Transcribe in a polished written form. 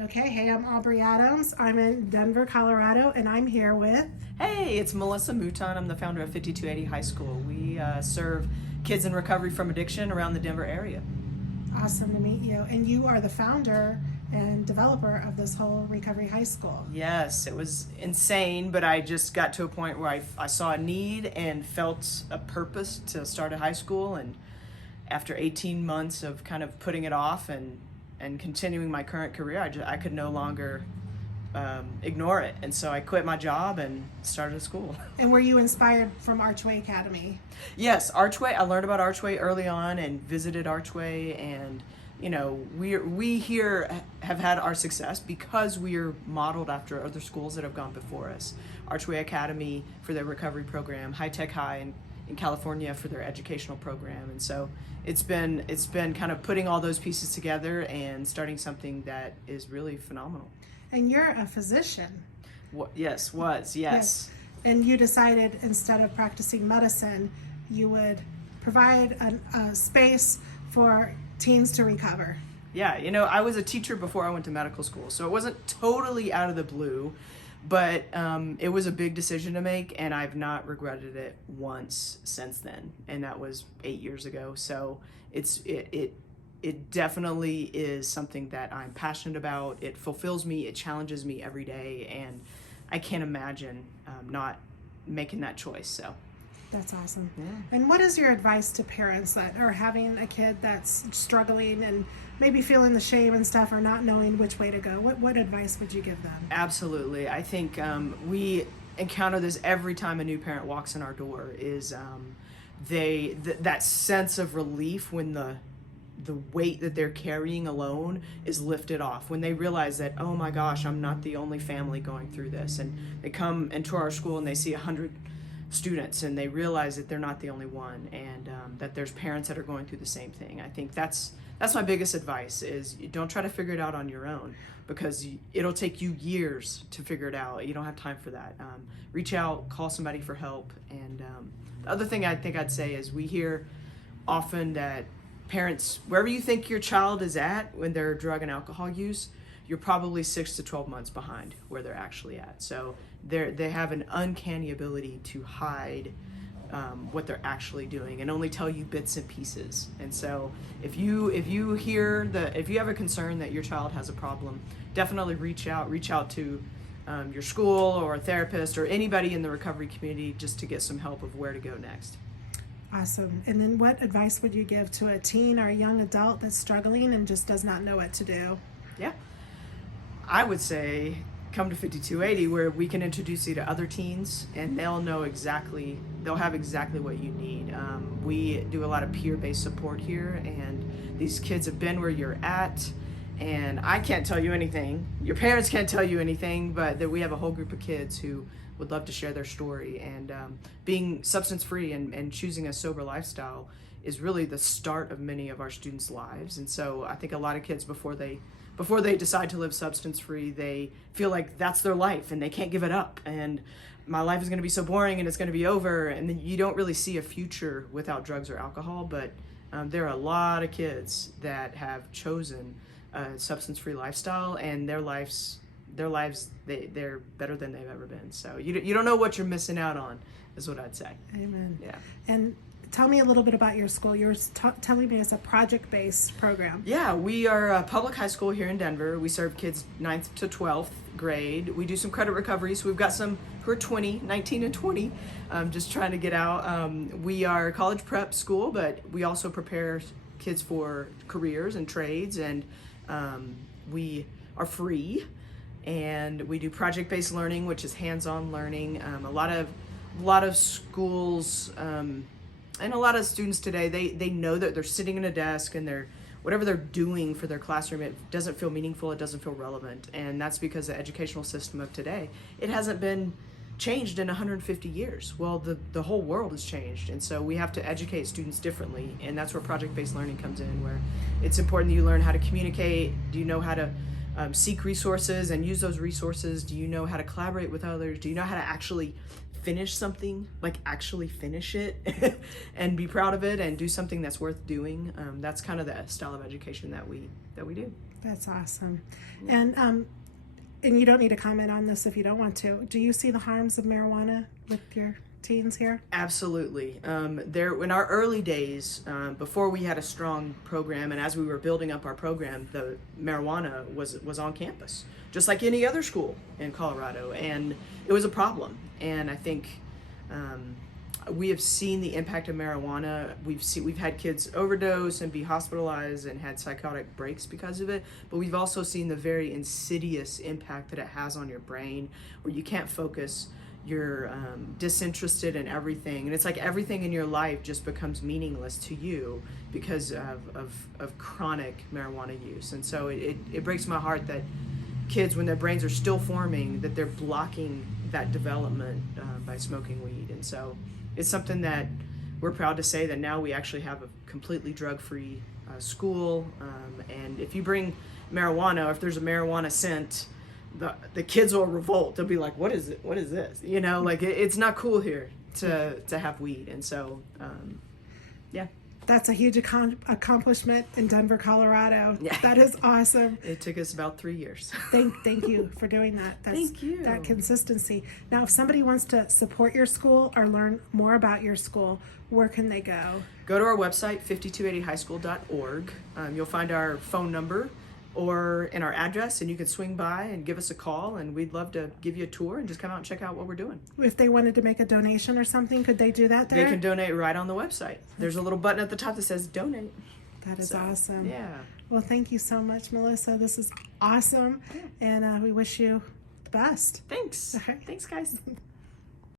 Okay, hey, I'm Aubrey Adams. I'm in Denver, Colorado, and I'm here with. Hey, it's Melissa Mouton. I'm the founder of 5280 High School. We serve kids in recovery from addiction around the Denver area. Awesome to meet you. And you are the founder and developer of this whole Recovery High School. Yes, it was insane, but I just got to a point where I saw a need and felt a purpose to start a high school. And after 18 months of kind of putting it off and continuing my current career, I could no longer ignore it. And so I quit my job and started a school. And were you inspired from Archway Academy? Yes, Archway. I learned about Archway early on and visited Archway, and we here have had our success because we are modeled after other schools that have gone before us. Archway Academy for their recovery program, High Tech High in California for their educational program, and so it's been kind of putting all those pieces together and starting something that is really phenomenal. And you're a physician. Yes. And you decided instead of practicing medicine, you would provide a space for teens to recover. Yeah, I was a teacher before I went to medical school, so it wasn't totally out of the blue, but it was a big decision to make, and I've not regretted it once since then, and that was 8 years ago. So it definitely is something that I'm passionate about. It fulfills me, it challenges me every day, and I can't imagine not making that choice. So That's awesome. yeah. And what is your advice to parents that are having a kid that's struggling and maybe feeling the shame and stuff or not knowing which way to go? What advice would you give them? Absolutely. I think we encounter this every time a new parent walks in our door is that sense of relief when the weight that they're carrying alone is lifted off, when they realize that, oh my gosh, I'm not the only family going through this. And they come into our school and they see 100 students and they realize that they're not the only one, and that there's parents that are going through the same thing. I think that's my biggest advice is you don't try to figure it out on your own, because it'll take you years to figure it out. You don't have time for that. Reach out, call somebody for help. And the other thing I think I'd say is we hear often that parents, wherever you think your child is at when they're drug and alcohol use, you're probably 6 to 12 months behind where they're actually at. So they have an uncanny ability to hide what they're actually doing and only tell you bits and pieces. And so if you have a concern that your child has a problem, definitely reach out to your school or a therapist or anybody in the recovery community just to get some help of where to go next. Awesome. And then what advice would you give to a teen or a young adult that's struggling and just does not know what to do? Yeah, I would say come to 5280 where we can introduce you to other teens and they'll have exactly what you need. We do a lot of peer-based support here, and these kids have been where you're at, and I can't tell you anything. Your parents can't tell you anything, but that we have a whole group of kids who would love to share their story. And being substance free and choosing a sober lifestyle is really the start of many of our students' lives. And so I think a lot of kids before they decide to live substance free, they feel like that's their life and they can't give it up, and my life is going to be so boring and it's going to be over, and then you don't really see a future without drugs or alcohol. But there are a lot of kids that have chosen a substance free lifestyle, and their lives they're better than they've ever been. So you don't know what you're missing out on, is what I'd say. Amen. Yeah. And tell me a little bit about your school. You were telling me it's a project-based program. Yeah, we are a public high school here in Denver. We serve kids 9th to 12th grade. We do some credit recovery, so we've got some who are 19 and 20, just trying to get out. We are a college prep school, but we also prepare kids for careers and trades, and we are free. And we do project-based learning, which is hands-on learning. A lot of schools and a lot of students today, they know that they're sitting in a desk and whatever they're doing for their classroom, it doesn't feel meaningful, it doesn't feel relevant. And that's because the educational system of today, it hasn't been changed in 150 years. Well, the whole world has changed, and so we have to educate students differently, and that's where project-based learning comes in, where it's important that you learn how to communicate. Do you know how to seek resources and use those resources? Do you know how to collaborate with others? Do you know how to actually finish something, like actually finish it and be proud of it and do something that's worth doing? That's kind of the style of education that we do. That's awesome. And you don't need to comment on this if you don't want to. Do you see the harms of marijuana with your teens here? Absolutely. There, in our early days, before we had a strong program, and as we were building up our program, the marijuana was on campus, just like any other school in Colorado, and it was a problem. And I think we have seen the impact of marijuana. We've had kids overdose and be hospitalized and had psychotic breaks because of it, but we've also seen the very insidious impact that it has on your brain, where you can't focus. You're disinterested in everything, and it's like everything in your life just becomes meaningless to you because of chronic marijuana use. And so it breaks my heart that kids, when their brains are still forming, that they're blocking that development by smoking weed. And so it's something that we're proud to say that now we actually have a completely drug-free school, and if you bring marijuana, if there's a marijuana scent, the kids will revolt. They'll be like, what is it? What is this? You know, like it's not cool here to have weed. And so, yeah. That's a huge accomplishment in Denver, Colorado. Yeah. That is awesome. It took us about 3 years. Thank you for doing that. Thank you. That consistency. Now, if somebody wants to support your school or learn more about your school, where can they go? Go to our website, 5280highschool.org. You'll find our phone number or in our address, and you can swing by and give us a call, and we'd love to give you a tour and just come out and check out what we're doing. If they wanted to make a donation or something, could they do that there? They can donate right on the website. There's a little button at the top that says donate. That is awesome. Yeah. Well, thank you so much, Melissa. This is awesome, and we wish you the best. Thanks. Okay. Thanks, guys.